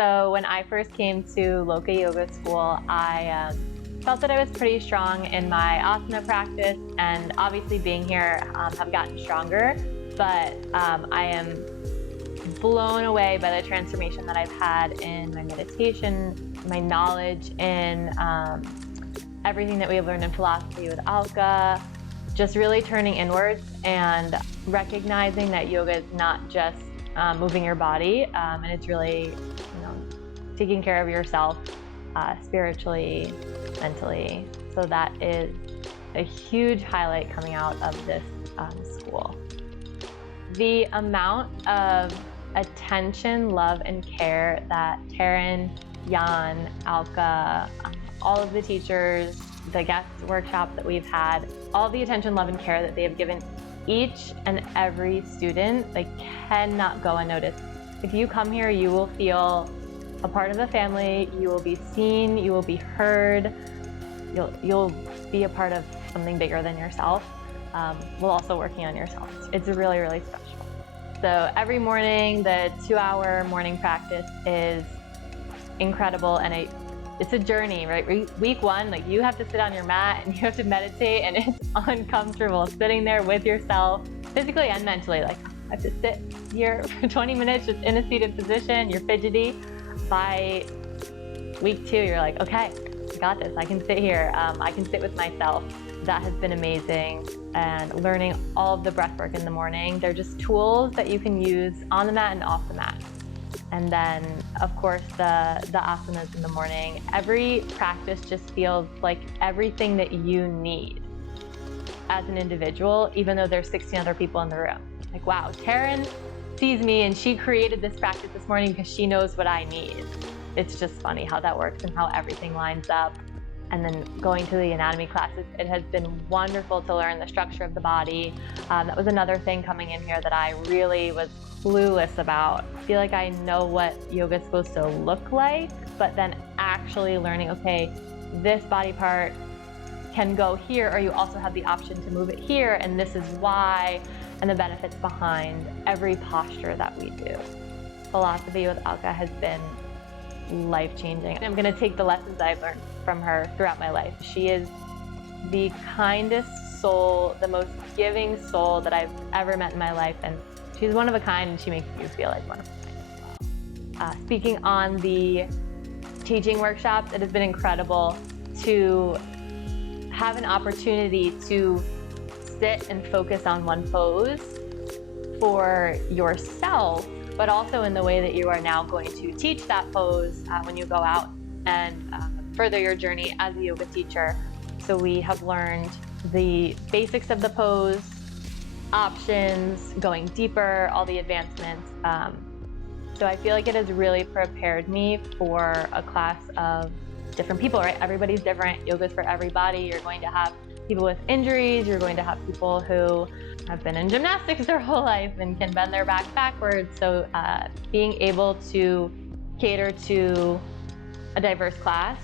So when I first came to Loka Yoga School, I felt that I was pretty strong in my asana practice, and obviously being here, have gotten stronger, but I am blown away by the transformation that I've had in my meditation, my knowledge in everything that we've learned in philosophy with Alka, just really turning inwards and recognizing that yoga is not just moving your body, and it's really, taking care of yourself spiritually, mentally. So that is a huge highlight coming out of this school. The amount of attention, love, and care that Taryn, Jan, Alka, all of the teachers, the guest workshops that we've had, all the attention, love, and care that they have given each and every student, they cannot go unnoticed. If you come here, you will feel a part of the family, you will be seen, you will be heard, you'll be a part of something bigger than yourself, while also working on yourself. It's really, really special. So every morning, the 2-hour morning practice is incredible, and it's a journey, right? Week one, you have to sit on your mat and you have to meditate, and it's uncomfortable sitting there with yourself, physically and mentally. I have to sit here for 20 minutes just in a seated position, you're fidgety. By week 2, you're like, okay, I got this, I can sit here, I can sit with myself. That has been amazing. And learning all of the breath work in the morning, they're just tools that you can use on the mat and off the mat. And then, of course, the asanas in the morning. Every practice just feels like everything that you need as an individual, even though there's 16 other people in the room. Wow, Taryn sees me and she created this practice this morning because she knows what I need. It's just funny how that works and how everything lines up. And then going to the anatomy classes, it has been wonderful to learn the structure of the body. That was another thing coming in here that I really was clueless about. I feel like I know what yoga is supposed to look like, but then actually learning, okay, this body part can go here, or you also have the option to move it here, and this is why, and the benefits behind every posture that we do. Philosophy with Alka has been life-changing. I'm going to take the lessons I've learned from her throughout my life. She is the kindest soul, the most giving soul that I've ever met in my life, and she's one of a kind, and she makes you feel like one of a kind as well. Speaking on the teaching workshops, it has been incredible to have an opportunity to sit and focus on one pose for yourself, but also in the way that you are now going to teach that pose when you go out and further your journey as a yoga teacher. So we have learned the basics of the pose, options, going deeper, all the advancements. So I feel like it has really prepared me for a class of different people, right? Everybody's different. Yoga's for everybody. You're going to have people with injuries. You're going to have people who have been in gymnastics their whole life and can bend their back backwards. So being able to cater to a diverse class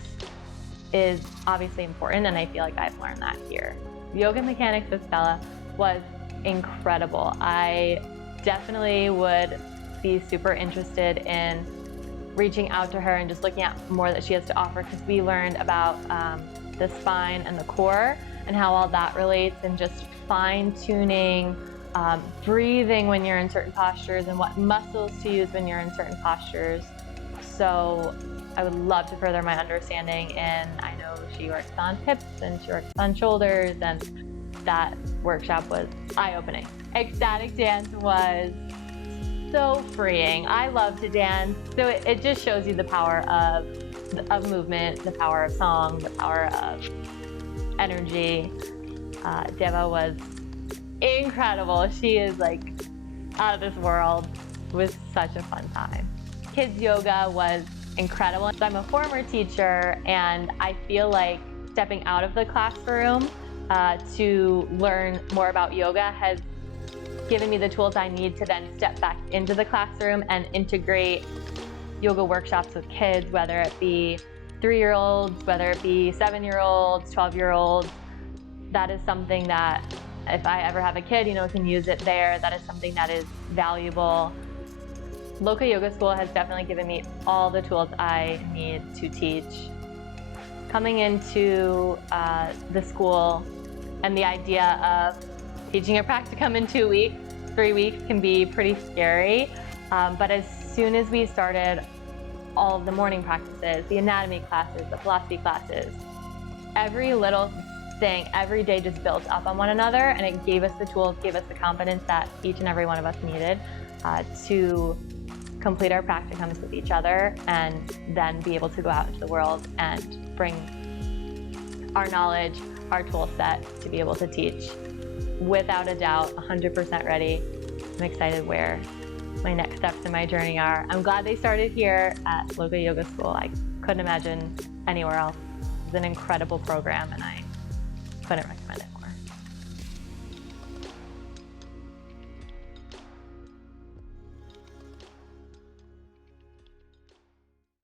is obviously important, and I feel like I've learned that here. Yoga Mechanics with Stella was incredible. I definitely would be super interested in reaching out to her and just looking at more that she has to offer, because we learned about the spine and the core and how all that relates, and just fine-tuning, breathing when you're in certain postures, and what muscles to use when you're in certain postures. So I would love to further my understanding, and I know she works on hips and she works on shoulders, and that workshop was eye-opening. Ecstatic dance was so freeing. I love to dance. So it just shows you the power of movement, the power of song, the power of energy. Deva was incredible. She is out of this world. It was such a fun time. Kids yoga was incredible. So I'm a former teacher, and I feel like stepping out of the classroom to learn more about yoga has given me the tools I need to then step back into the classroom and integrate yoga workshops with kids, whether it be 3-year-olds, whether it be 7-year-olds, 12-year-olds. That is something that if I ever have a kid, can use it there. That is something that is valuable. Loka Yoga School has definitely given me all the tools I need to teach. Coming into the school and the idea of teaching a practicum in 2 weeks, 3 weeks can be pretty scary. But as soon as we started all of the morning practices, the anatomy classes, the philosophy classes, every little thing, every day just built up on one another, and it gave us the tools, gave us the confidence that each and every one of us needed to complete our practicums with each other and then be able to go out into the world and bring our knowledge, our tool set to be able to teach. Without a doubt, 100% ready. I'm excited where my next steps in my journey are. I'm glad they started here at Loka Yoga School. I couldn't imagine anywhere else. It's an incredible program and I couldn't recommend it.